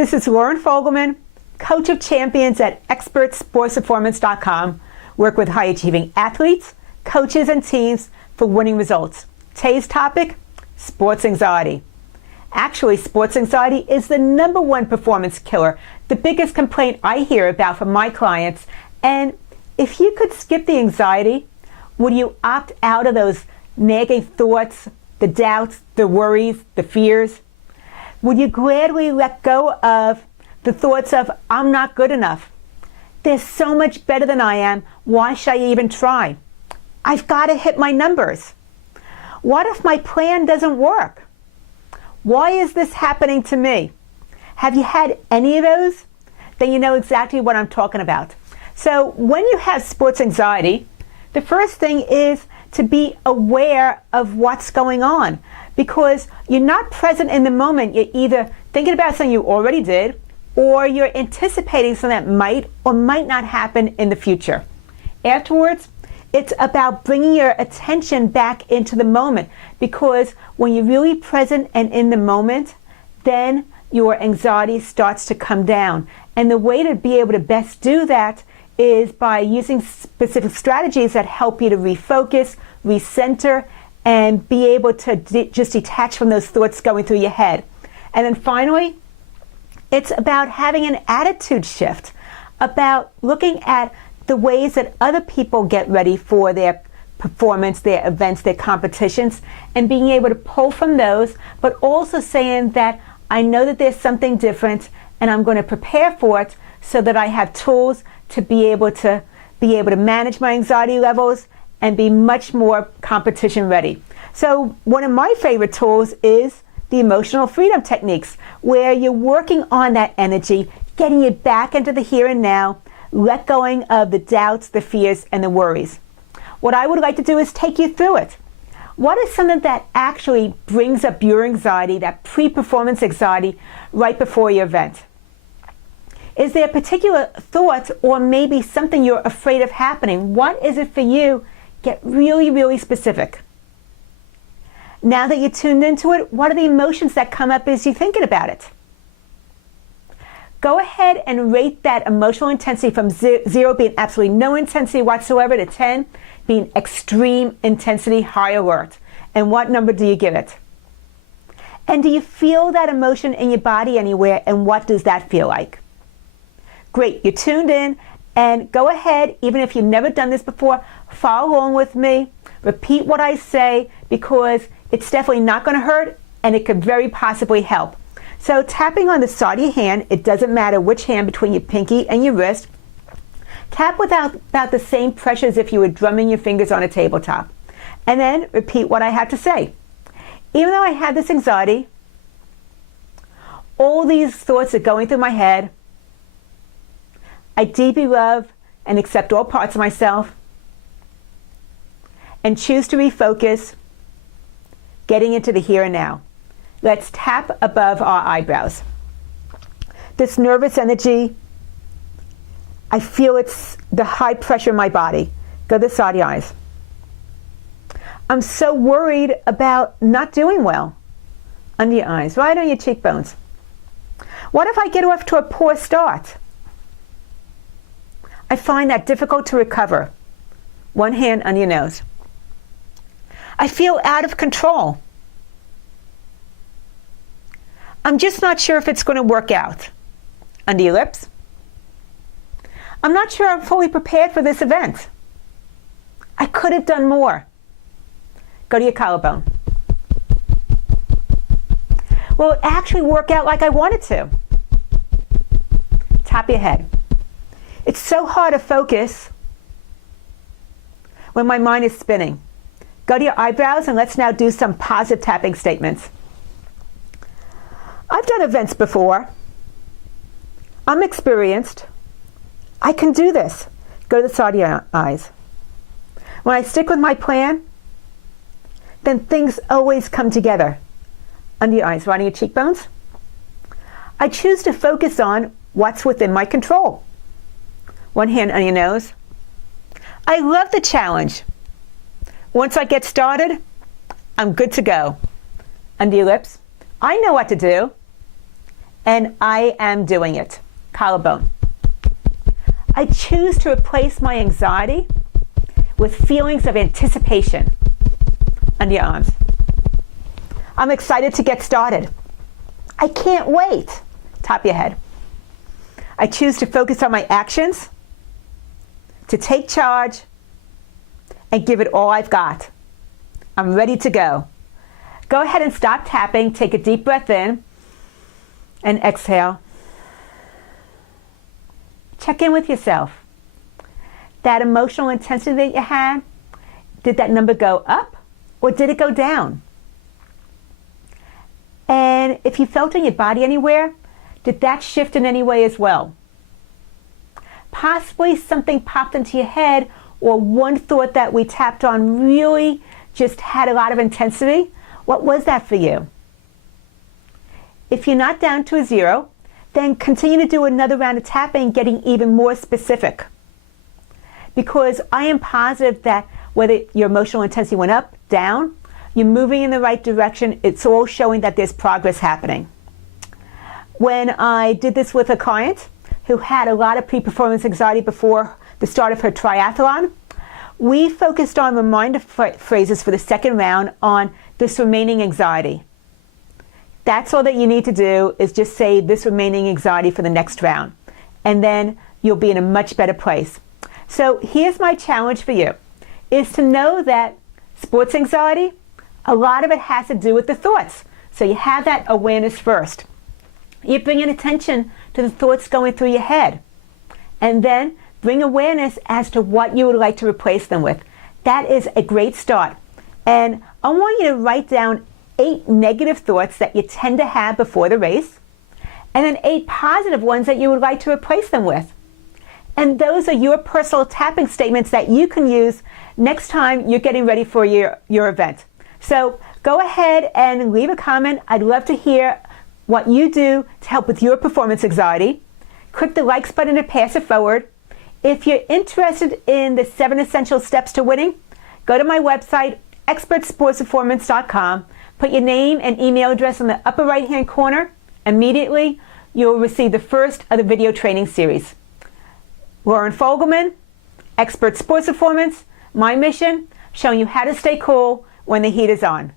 This is Lauren Fogelman, coach of champions at expertsportsperformance.com. Work with high-achieving athletes, coaches, and teams for winning results. Today's topic, sports anxiety. Actually, sports anxiety is the #1 performance killer, the biggest complaint I hear about from my clients. And if you could skip the anxiety, would you opt out of those nagging thoughts, the doubts, the worries, the fears? Would you gladly let go of the thoughts of, I'm not good enough? They're so much better than I am. Why should I even try? I've got to hit my numbers. What if my plan doesn't work? Why is this happening to me? Have you had any of those? Then you know exactly what I'm talking about. So when you have sports anxiety, the first thing is to be aware of what's going on, because you're not present in the moment. You're either thinking about something you already did, or you're anticipating something that might or might not happen in the future. Afterwards, it's about bringing your attention back into the moment, because when you're really present and in the moment, then your anxiety starts to come down. And the way to be able to best do that is by using specific strategies that help you to refocus, recenter, and be able to just detach from those thoughts going through your head. And then finally, it's about having an attitude shift, about looking at the ways that other people get ready for their performance, their events, their competitions, and being able to pull from those, but also saying that I know that there's something different and I'm going to prepare for it so that I have tools to be able to manage my anxiety levels and be much more competition ready. So one of my favorite tools is the emotional freedom techniques, where you're working on that energy, getting it back into the here and now, let going of the doubts, the fears, and the worries. What I would like to do is take you through it. What is something that actually brings up your anxiety, that pre-performance anxiety, right before your event? Is there a particular thought or maybe something you're afraid of happening? What is it for you? Get really, really specific. Now that you're tuned into it, what are the emotions that come up as you're thinking about it? Go ahead and rate that emotional intensity from 0 being absolutely no intensity whatsoever to 10 being extreme intensity, high alert. And what number do you give it? And do you feel that emotion in your body anywhere, and what does that feel like? Great, you're tuned in, and go ahead, even if you've never done this before, follow along with me, repeat what I say, because it's definitely not going to hurt and it could very possibly help. So tapping on the side of your hand, it doesn't matter which hand between your pinky and your wrist, tap with about the same pressure as if you were drumming your fingers on a tabletop. And then repeat what I have to say. Even though I have this anxiety, all these thoughts are going through my head, I deeply love and accept all parts of myself and choose to refocus, getting into the here and now. Let's tap above our eyebrows. This nervous energy, I feel it's the high pressure in my body. Go to the side of the eyes. I'm so worried about not doing well. Under your eyes, right on your cheekbones. What if I get off to a poor start? I find that difficult to recover. One hand on your nose. I feel out of control. I'm just not sure if it's going to work out. Under your lips. I'm not sure I'm fully prepared for this event. I could have done more. Go to your collarbone. Will it actually work out like I wanted to? Top of your head. It's so hard to focus when my mind is spinning. Go to your eyebrows, and let's now do some positive tapping statements. I've done events before. I'm experienced. I can do this. Go to the side of your eyes. When I stick with my plan, then things always come together. Under your eyes, right on your cheekbones. I choose to focus on what's within my control. One hand on your nose. I love the challenge. Once I get started, I'm good to go. Under your lips. I know what to do. and I am doing it. Collarbone. I choose to replace my anxiety with feelings of anticipation. Under your arms. I'm excited to get started. I can't wait. Top of your head. I choose to focus on my actions, to take charge, and give it all I've got. I'm ready to go. Go ahead and stop tapping. Take a deep breath in and exhale. Check in with yourself. That emotional intensity that you had, did that number go up or did it go down? And if you felt in your body anywhere, did that shift in any way as well? Possibly something popped into your head, or one thought that we tapped on really just had a lot of intensity. What was that for you? If you're not down to a 0, then continue to do another round of tapping, getting even more specific. Because I am positive that whether your emotional intensity went up, down, you're moving in the right direction. It's all showing that there's progress happening. When I did this with a client who had a lot of pre-performance anxiety before the start of her triathlon, we focused on reminder phrases for the second round on this remaining anxiety. That's all that you need to do, is just say this remaining anxiety for the next round. And then you'll be in a much better place. So here's my challenge for you, is to know that sports anxiety, a lot of it has to do with the thoughts. So you have that awareness first. You bring in attention to the thoughts going through your head. And then bring awareness as to what you would like to replace them with. That is a great start. And I want you to write down 8 negative thoughts that you tend to have before the race, and then 8 positive ones that you would like to replace them with. And those are your personal tapping statements that you can use next time you're getting ready for your event. So go ahead and leave a comment. I'd love to hear what you do to help with your performance anxiety. Click the likes button to pass it forward. If you're interested in the 7 essential steps to winning, go to my website, expertsportsperformance.com. Put your name and email address in the upper right-hand corner. Immediately, you'll receive the first of the video training series. Lauren Fogelman, Expert Sports Performance, my mission, showing you how to stay cool when the heat is on.